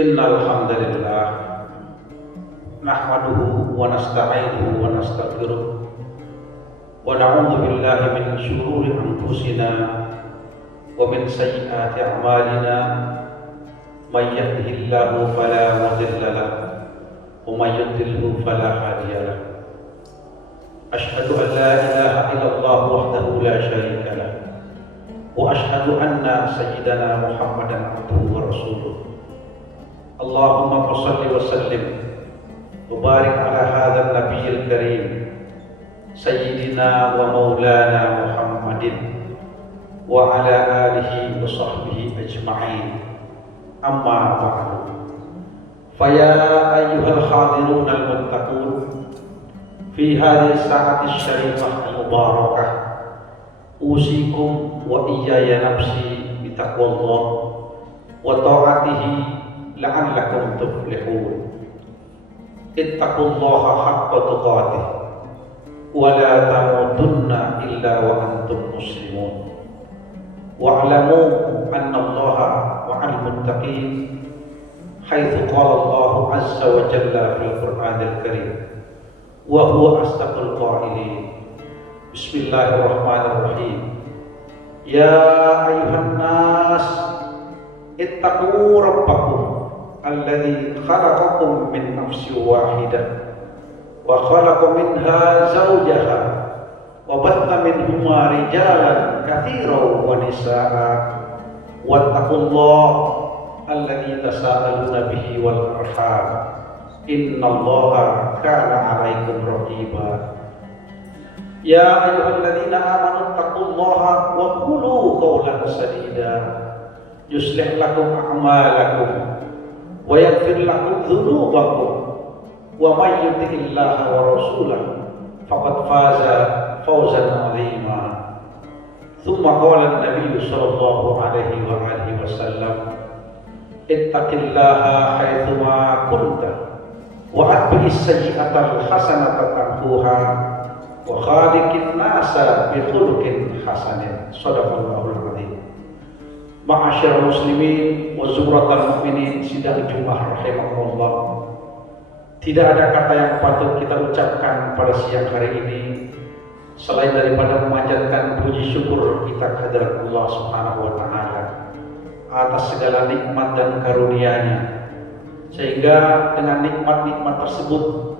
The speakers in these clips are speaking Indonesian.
Innal hamdalillah nahmaduhu wa nasta'inuhu wa nastaghfiruh wa na'udzu billahi min shururi anfusina wa min sayyiati a'malina may yahdihillahu fala mudilla lahu wa may yudlilhu fala hadiya lahu. Asyhadu an la ilaha illallah wahdahu la syarika lahu wa asyhadu anna sayyidana Muhammadan abduhu wa rasuluh. Allahumma shalli wa sallim wa barik ala hadzal nabiyil karim sayyidina wa maulana Muhammadin wa ala alihi wa sahbihi ajma'in. Amma ba'du. Faya ayyuhal hadirun al-muttaqun fi hadhihi as-sa'ati asy-syarifah al-mubarakah usikum wa iyaya nafsi bi taqwallah wa ta'atihi la'allakum tuflihun. Ittaqullaha haqqa tuqatih wa la tamutunna illa wa antum muslimun. Wa'lamu anna Allaha ma'al muttaqin haitsu qala Allah azza wa jalla fil Qur'anil Karim wa huwa asdaqul qailin. Bismillahirrahmanirrahim. Ya ayuhan nas ittaqu rabbakum alladzi khalaqakum min nafsin wahidah wa khalaqa minha zawjaha wa batha minhuma rijalan katsiran wa nisaa'a wattaqullaha alladzi tasaaluna bihi wal arham innallaha kana 'alaikum raqiba. Ya ayyuhalladzina amanu taqullaha wa qulu qawlan sadida yuslih lakum a'malakum wa yaghfir lakum dhunubakum wa may yuti'illaha wa rasulahu faqad faza fawzan 'azima. Tsumma qala an-nabiy sallallahu alaihi wa alihi wasallam ittaqillaha haitsu ma kunta wa atbi'is sayyi'atal hasanata tamhuha wa khaliqin nasa bi khuluqin hasanin. Shadaqallahul azim. Ma'asyiral muslimin wa zumratal mu'minin, sidang Jumat rahimakumullah. Tidak ada kata yang patut kita ucapkan pada siang hari ini selain daripada memanjatkan puji syukur kita kehadirat Allah Subhanahu wa taala atas segala nikmat dan karunia-Nya, sehingga dengan nikmat-nikmat tersebut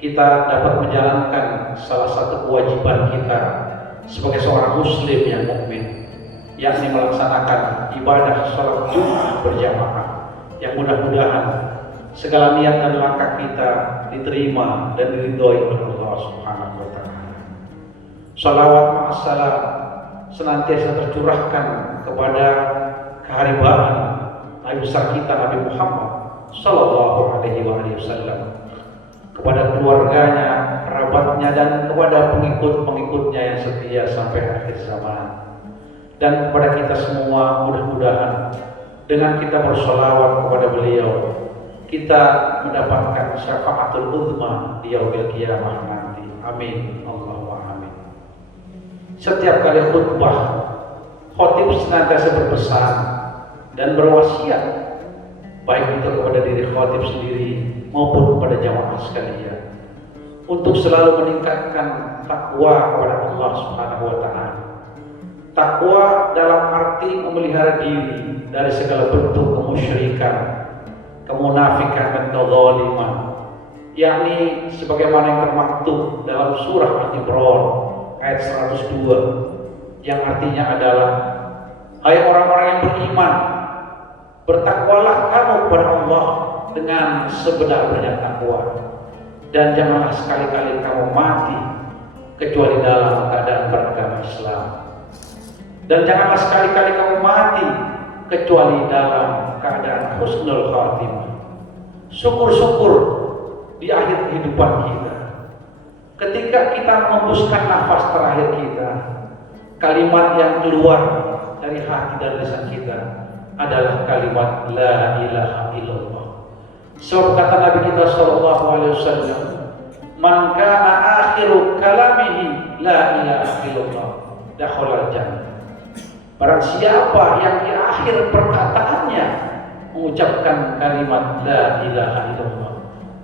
kita dapat menjalankan salah satu kewajiban kita sebagai seorang muslim yang mukmin, yakni melaksanakan ibadah salat Jumat berjamaah, yang mudah-mudahan segala niat dan langkah kita diterima dan diridhoi oleh Allah Subhanahu wa taala. Shalawat ma'assalam senantiasa tercurahkan kepada keharibaan Nabi besar kita Nabi Muhammad sallallahu alaihi wasallam, kepada keluarganya, kerabatnya, dan kepada pengikut-pengikutnya yang setia sampai akhir zaman. Dan kepada kita semua, mudah-mudahan dengan kita bersolawat kepada beliau, kita mendapatkan syafaatul uzma di yaumil qiyamah nanti. Amin. Allahumma amin. Setiap kali khutbah, khatib senantiasa berpesan dan berwasiat, baik itu kepada diri khatib sendiri maupun kepada jamaah sekalian, untuk selalu meningkatkan takwa kepada Allah Subhanahu wa taala. Takwa dalam arti memelihara diri dari segala bentuk kemusyrikan, kemunafikan dan kezaliman, yakni sebagaimana yang termaktub dalam surah Al-Imran ayat 102, yang artinya adalah, hai orang-orang yang beriman, bertakwalah kamu kepada Allah dengan sebenar-benarnya takwa, dan janganlah sekali-kali kamu mati kecuali dalam keadaan beragama Islam, dan janganlah sekali-kali kamu mati kecuali dalam keadaan husnul khatimah. Syukur-syukur di akhir kehidupan kita, ketika kita mengembuskan nafas terakhir kita, kalimat yang keluar dari hati dan lisan kita adalah kalimat la ilaha illallah. Sebab kata Nabi kita sallallahu alaihi wasallam, man kana akhiru kalamihi la ilaha illallah dakhala jannah. Barang siapa yang di akhir perkataannya mengucapkan kalimat la ilaha illallah,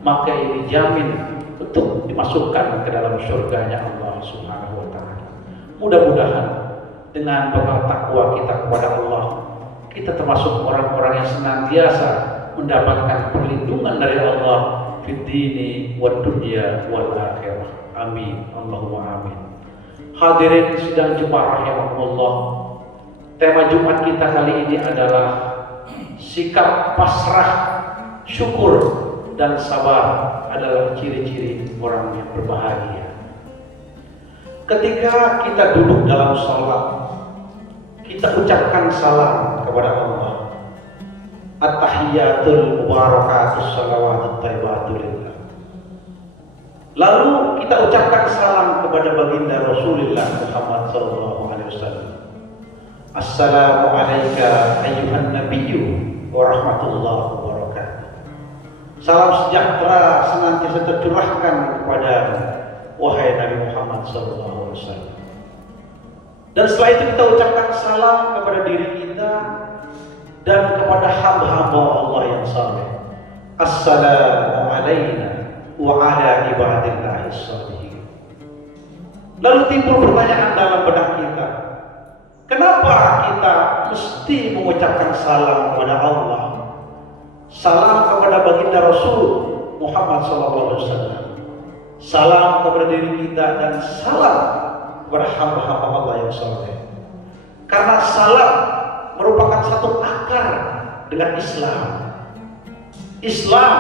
maka ini dijamin untuk dimasukkan ke dalam surganya Allah Subhanahu wa taala. Mudah-mudahan dengan bekal takwa kita kepada Allah, kita termasuk orang-orang yang senantiasa mendapatkan perlindungan dari Allah fid dini wad dunya wal akhirah. Amin. Allahumma amin. Hadirin sidang Jumat rahimakumullah. Tema Jumat kita kali ini adalah sikap pasrah, syukur, dan sabar adalah ciri-ciri orang yang berbahagia. Ketika kita duduk dalam sholat, kita ucapkan salam kepada Allah. At-tahiyyatul mubarakatus salawatut thayyibatul lillah. Lalu kita ucapkan salam kepada baginda Rasulullah Muhammad sallallahu alaihi wasallam. Assalamu alayka ayyuhan nabiyyu wa rahmatullahi wa barakatuh. Salam sejahtera senantiasa tercurahkan kepada wahai Nabi Muhammad sallallahu alaihi wasallam. Dan setelah itu kita ucapkan salam kepada diri kita dan kepada hamba-hamba Allah yang saleh, Assalamu alaina wa ala ibadillahi sholihin. Lalu timbul pertanyaan dalam benak kita, kenapa kita mesti mengucapkan salam kepada Allah, salam kepada baginda Rasul Muhammad SAW, salam kepada diri kita, dan salam kepada hamba-hamba Allah yang saleh? Karena salam merupakan satu akar dengan Islam. Islam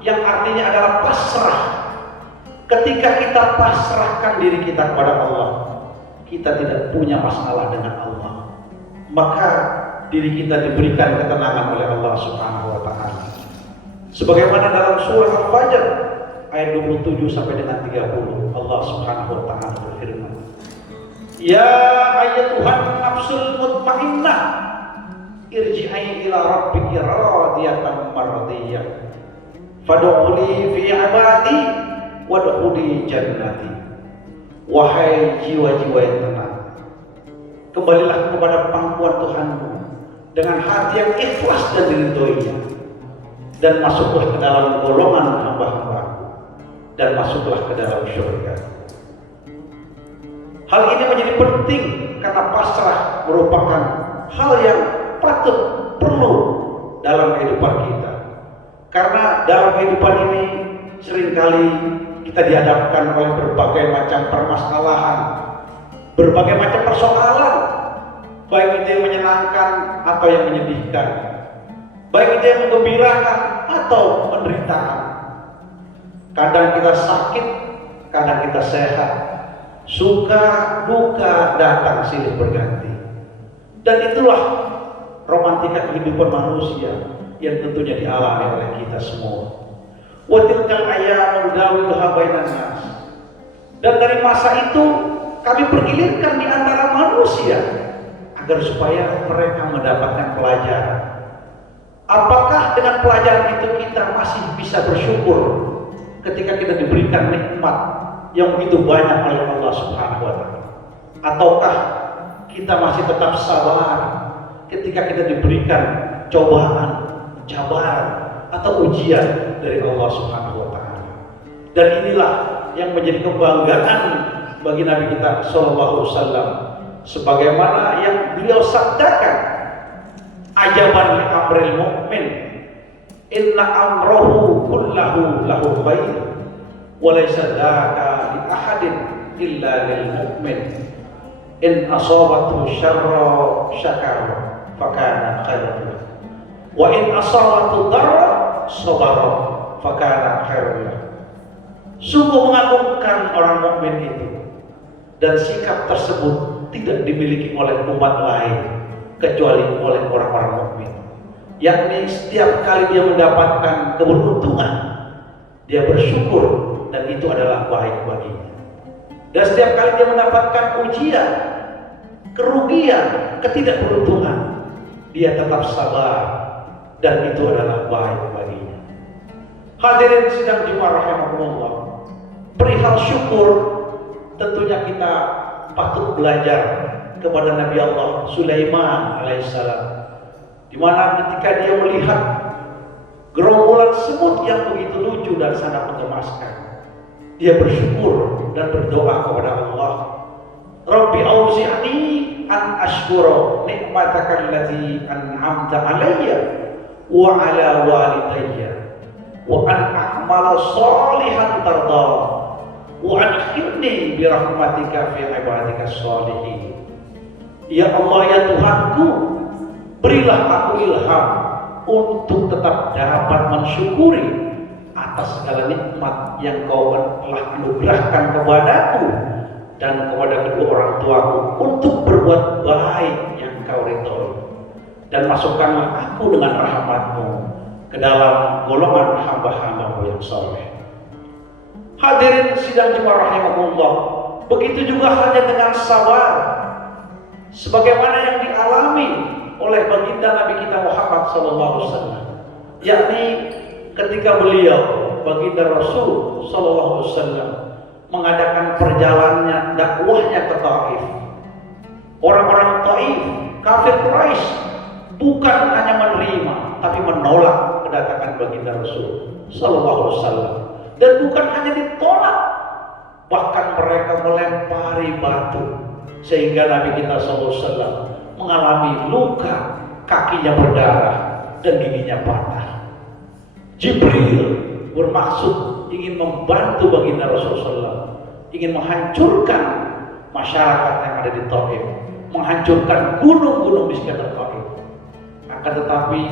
yang artinya adalah pasrah. Ketika kita pasrahkan diri kita kepada Allah, kita tidak punya masalah dengan Allah, maka diri kita diberikan ketenangan oleh Allah Subhanahu wa taala. Sebagaimana dalam surah Al-Fajr ayat 27 sampai dengan 30, Allah Subhanahu wa taala berfirman, "Ya ayyatuhan nafsul mutmainnah, irji'i ila rabbiki radiyatan mardiyah, fadkhuli fi 'ibadi wadkhuli jannati." Wahai jiwa-jiwa yang tenang, kembalilah kepada pangkuan Tuhanmu dengan hati yang ikhlas dan diridhoinya, dan masuklah ke dalam golongan hamba-hamba-Ku, dan masuklah ke dalam syurga. Hal ini menjadi penting karena pasrah merupakan hal yang patut perlu dalam kehidupan kita. Karena dalam kehidupan ini seringkali kita dihadapkan oleh berbagai macam permasalahan, berbagai macam persoalan, baik itu yang menyenangkan atau yang menyedihkan, baik itu yang menggembirakan atau menderitaan. Kadang kita sakit, kadang kita sehat, suka duka datang silih berganti. Dan itulah romantika kehidupan manusia yang tentunya dialami oleh kita semua. Wa tilkal ayyamu nudawiluha bainan nas. Dan dari masa itu kami pergilirkan di antara manusia agar supaya mereka mendapatkan pelajaran. Apakah dengan pelajaran itu kita masih bisa bersyukur ketika kita diberikan nikmat yang begitu banyak oleh Allah Subhanahu wa taala? Ataukah kita masih tetap sabar ketika kita diberikan cobaan, cabaran atau ujian dari Allah Subhanahu wa taala? Dan inilah yang menjadi kebanggaan bagi Nabi kita sallallahu alaihi wasallam, sebagaimana yang beliau sabdakan, ajaban li amril mu'min, inna amrahu kullahu lahu khair wa laysa dzaka li ahadin illa lil mu'min, in asabathu syarra syakara fakana khairan wa in asabathu darra sabara fakana khairan. Sungguh mengagumkan orang mukmin itu, dan sikap tersebut tidak dimiliki oleh umat lain kecuali oleh orang-orang mukmin. Yakni setiap kali dia mendapatkan keberuntungan, dia bersyukur dan itu adalah baik baginya. Dan setiap kali dia mendapatkan ujian, kerugian, ketidakberuntungan, dia tetap sabar dan itu adalah baik baginya. Hadirin sidang Jumat rahimakumullah, perihal syukur tentunya kita patut belajar kepada Nabi Allah Sulaiman alaihissalam, di mana ketika dia melihat gerombolan semut yang begitu lucu dan sangat mengemaskan, dia bersyukur dan berdoa kepada Allah, Rabbi auzi'ni an ashkura nikmataka allati an'amta alayya wa ala walidayya wa an a'mala shalihan tarda wa adkhilni bi rahmatika fi ibadika sholihin. Ya Allah, ya Tuhanku, berilah aku ilham untuk tetap dapat mensyukuri atas segala nikmat yang Kau telah anugerahkan kepadaku dan kepada kedua orang tuaku untuk berbuat baik yang Kau ridhoi, dan masukkanlah aku dengan rahmat-Mu ke dalam golongan hamba-hamba-Mu yang saleh. Hadirin sidang Jumat rahimahullah, begitu juga halnya dengan sabar, sebagaimana yang dialami oleh baginda Nabi kita Muhammad SAW, yakni ketika beliau baginda Rasul SAW mengadakan perjalanannya dakwahnya ke Taif. Orang-orang Taif, kafir Quraisy, bukan hanya menerima tapi menolak kedatangan baginda Rasul sallallahu alaihi wasallam. Dan bukan hanya ditolak, bahkan mereka melempari batu sehingga Nabi kita sallallahu alaihi wasallam mengalami luka, kakinya berdarah dan giginya patah. Jibril bermaksud ingin membantu baginda Rasulullah, ingin menghancurkan masyarakat yang ada di Taif, menghancurkan gunung-gunung di sekitar Taif. Akan tetapi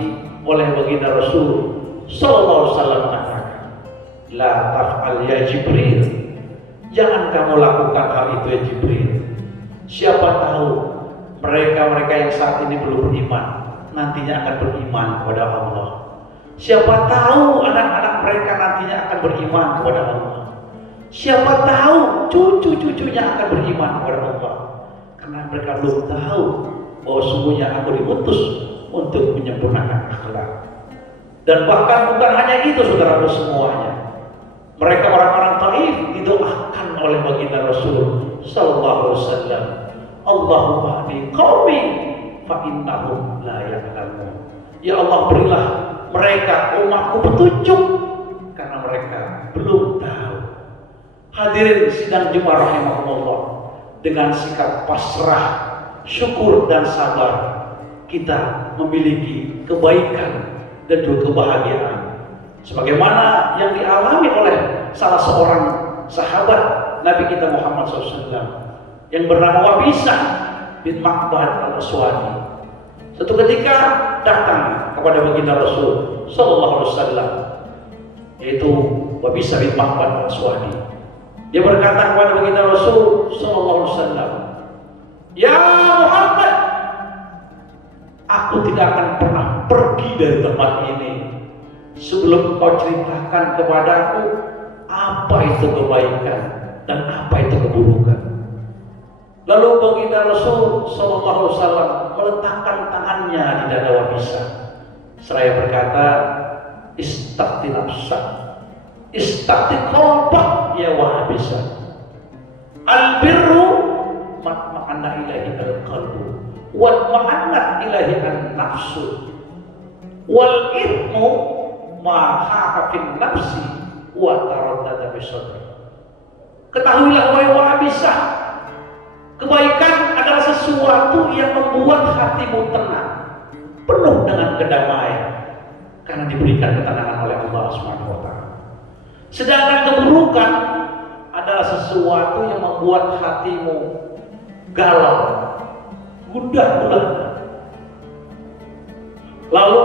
oleh baginda Rasul sallallahu alaihi wasallam mengatakan, la taf'al ya Jibril, jangan kamu lakukan hal itu ya Jibril. Siapa tahu mereka yang saat ini belum beriman nantinya akan beriman kepada Allah. Siapa tahu anak-anak mereka nantinya akan beriman kepada Allah. Siapa tahu cucu-cucunya akan beriman kepada Allah. Karena mereka belum tahu bahwa sungguhnya aku diutus untuk menyempurnakan akhlak. Dan bahkan bukan hanya itu saudaraku semuanya. Mereka orang-orang Taif didoakan oleh baginda Rasul sallallahu alaihi wasallam, Allahumma hdi qaumi fa innahum la ya'lamun. Ya Allah, berilah mereka umatku petunjuk karena mereka belum tahu. Hadirin sidang Jumat rahimahullah, dengan sikap pasrah, syukur dan sabar kita memiliki kebaikan dan juga kebahagiaan. Sebagaimana yang dialami oleh salah seorang sahabat Nabi kita Muhammad SAW yang bernama Wabisah bin Ma'bad al-Aswadi. Suatu ketika datang kepada baginda Rasul sallallahu alaihi wasallam, yaitu Wabisah bin Ma'bad al-Aswadi. Dia berkata kepada baginda Rasul sallallahu alaihi wasallam, "Ya Muhammad, aku tidak akan pernah pergi dari tempat ini sebelum kau ceritakan kepadaku apa itu kebaikan dan apa itu keburukan." Lalu baginda Rasul sallallahu alaihi wasallam meletakkan tangannya di dada Wabisah seraya berkata, "Istaqti nafsak, istaqti qalbak ya Wabisah. Al-birru matma'anna ilahi al-qalbu wa ma'anna ilahi an-nafsu wal ithmu ma haqa fin nafsi wa taraddada fi sadri." Ketahuilah wahai Wabisah, kebaikan adalah sesuatu yang membuat hatimu tenang, penuh dengan kedamaian karena diberikan ketenangan oleh Allah Subhanahu wa taala. Sedangkan keburukan adalah sesuatu yang membuat hatimu galau, gundah gulana. Lalu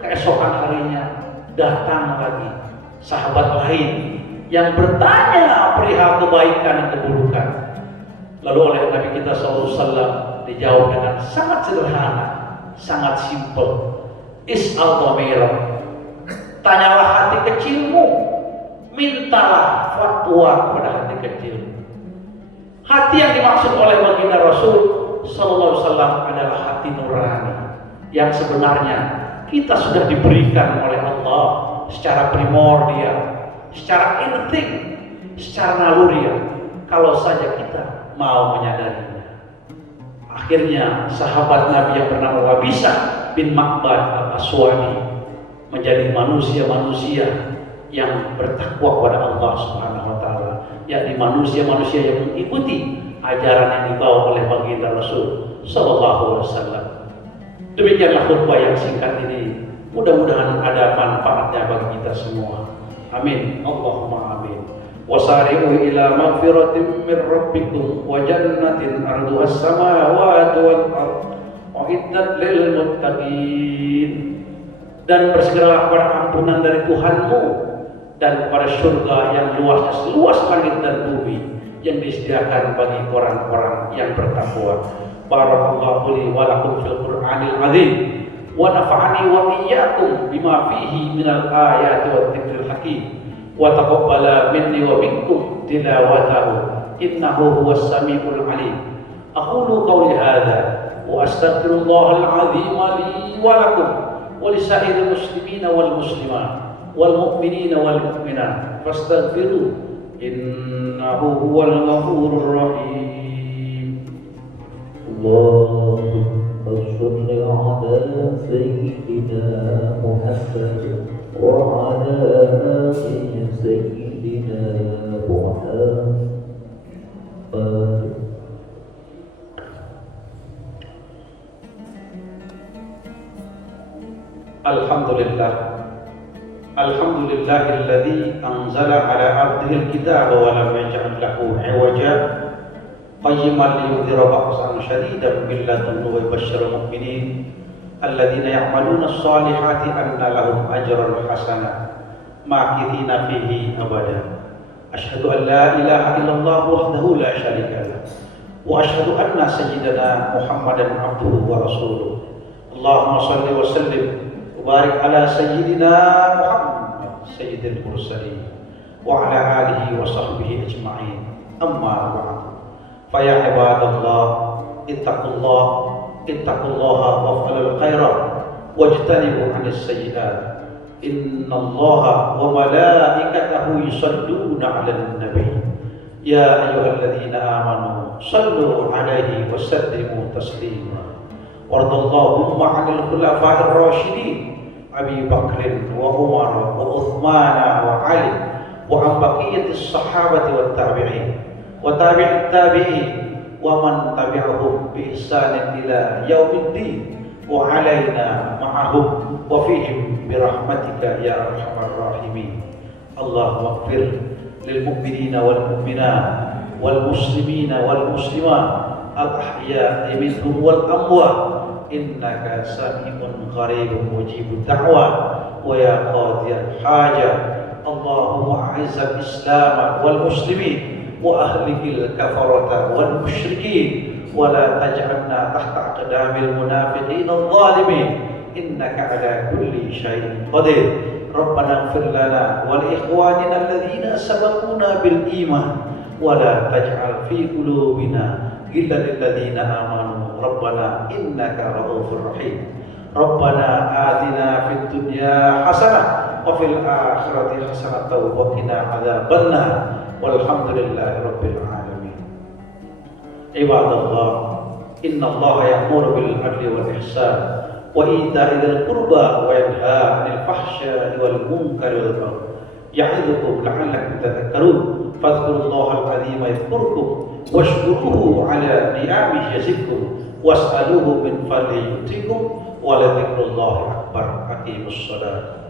keesokan harinya datang lagi sahabat lain yang bertanya perihal kebaikan dan keburukan. Lalu oleh Nabi kita SAW dijawab dengan sangat sederhana, sangat simpel. Is'al dhamirah, tanyalah hati kecilmu, mintalah fatwa kepada hati kecilmu. Hati yang dimaksud oleh baginda Rasul sallallahu alaihi wasallam adalah hati nurani yang sebenarnya kita sudah diberikan oleh Allah secara primordial, secara insting, secara naluriah, kalau saja kita mau menyadarinya. Akhirnya sahabat Nabi yang bernama Wabisah bin Ma'bad al-Aswadi menjadi manusia-manusia yang bertakwa kepada Allah Subhanahu wa taala, yakni manusia-manusia yang mengikuti ajaran yang dibawa oleh baginda Rasul sallallahu alaihi wasallam. Demikianlah khutbah yang singkat ini. Mudah-mudahan ada manfaatnya bagi kita semua. Amin. Allahumma amin. Wasari'u ila magfiratin min rabbikum wa jannatin arduha as-samawati wal ardh uiddat lil muttaqin. Dan bersegeralah kepada ampunan dari Tuhanmu dan kepada surga yang luasnya seluas langit dan bumi yang disediakan bagi orang-orang yang bertakwa. Barakallahu li wa lakum fil Qur'anil azim wa nafa'ani wa iyyakum bima fihi minal ayati wat dzikril hakim wa taqabbala minni wa minkum tilawatahu innahu huwas samiul alim. Aqulu qawli hadza wa astaghfirullahal azim li wa lakum wa lisairil muslimina wal muslimat wal mu'minina wal mu'minat fastaghfiru innahu huwal ghafurur rahim. Allahumma shalli ala sayyidina Muhammad سيدنا محمد. Alhamdulillah. Alhamdulillahilladzi anzala ala abdihi alkitaba wa lam yaj'al lahu 'iwaja qayyiman liyunzira ba'san shadidan min ladunhu wa yubashshira al-mu'minin alladzina ya'maluna as-salihati anna lahum ajran hasana makithina fihi abada. Asyhadu an la ilaha illallah wahdahu la syarika lah wa asyhadu anna sayyidana Muhammadan abduhu wa rasuluh. Allahumma shalli wa sallim barik ala sayyidina Muhammad sayyidil mursalin wa ala alihi wa sahbihi ajma'in. Amma ba'd. Fa ya ibadallah ittaqullaha waf'alul khairat wajtanibu 'anis sayyi'at. Innallaha wa malaikatahu yusalluna 'alan nabi. Ya ayyuhalladzina amanu sallu 'alaihi wa sallimu taslima. Wardallahumma 'anil khulafa'ir rasyidin Abi Bakrin wa Umar wa Uthman wa Ali wa an baqiyatis sahabati wat tabi'in wa tabi'it tabi'in wa man tabi'ahum bi ihsanin ila yaumiddin wa 'alaina ma'ahum wa fihim bi rahmatika ya arhamar rahimin. Allahumma ighfir lil mu'minina wal mu'minat wal muslimina wal muslimat al ahya'i minhum wal amwat innaka sami'un qaribun mujibud da'wat wa ya qadiyal hajat. Allahumma a'izzal islam wal muslimin wa ahlikil kafarata wal musyrikin wa la taj'alna tahta aqdamil munafiqin adh-dhalimin innaka ala kulli syai'in qadir. Rabbana ighfir lana wa li ikhwanina alladhina sabaquna bil iman wa la taj'al fi qulubina ghillan lil ladzina amanu Rabbana innaka ra'ufur rahim. Rabbana atina fid dunya hasanah wa fil akhirati hasanah wa qina adzabannar. Walhamdulillahi rabbil alamin. Ibadallah, innallaha ya'muru bil adli wal ihsan wa ita'i dzil qurba wa yanha 'anil fahsya'i wal munkari wal baghi. Ya'idzukum la'allakum tadhakkarun. Fadhkurullahal 'azima yadhkurkum washkuruhu 'ala ni'amihi yazidkum was'aluhu min fadlihi yutikum wa la dzikrullahi akbar. Aqimus shalah.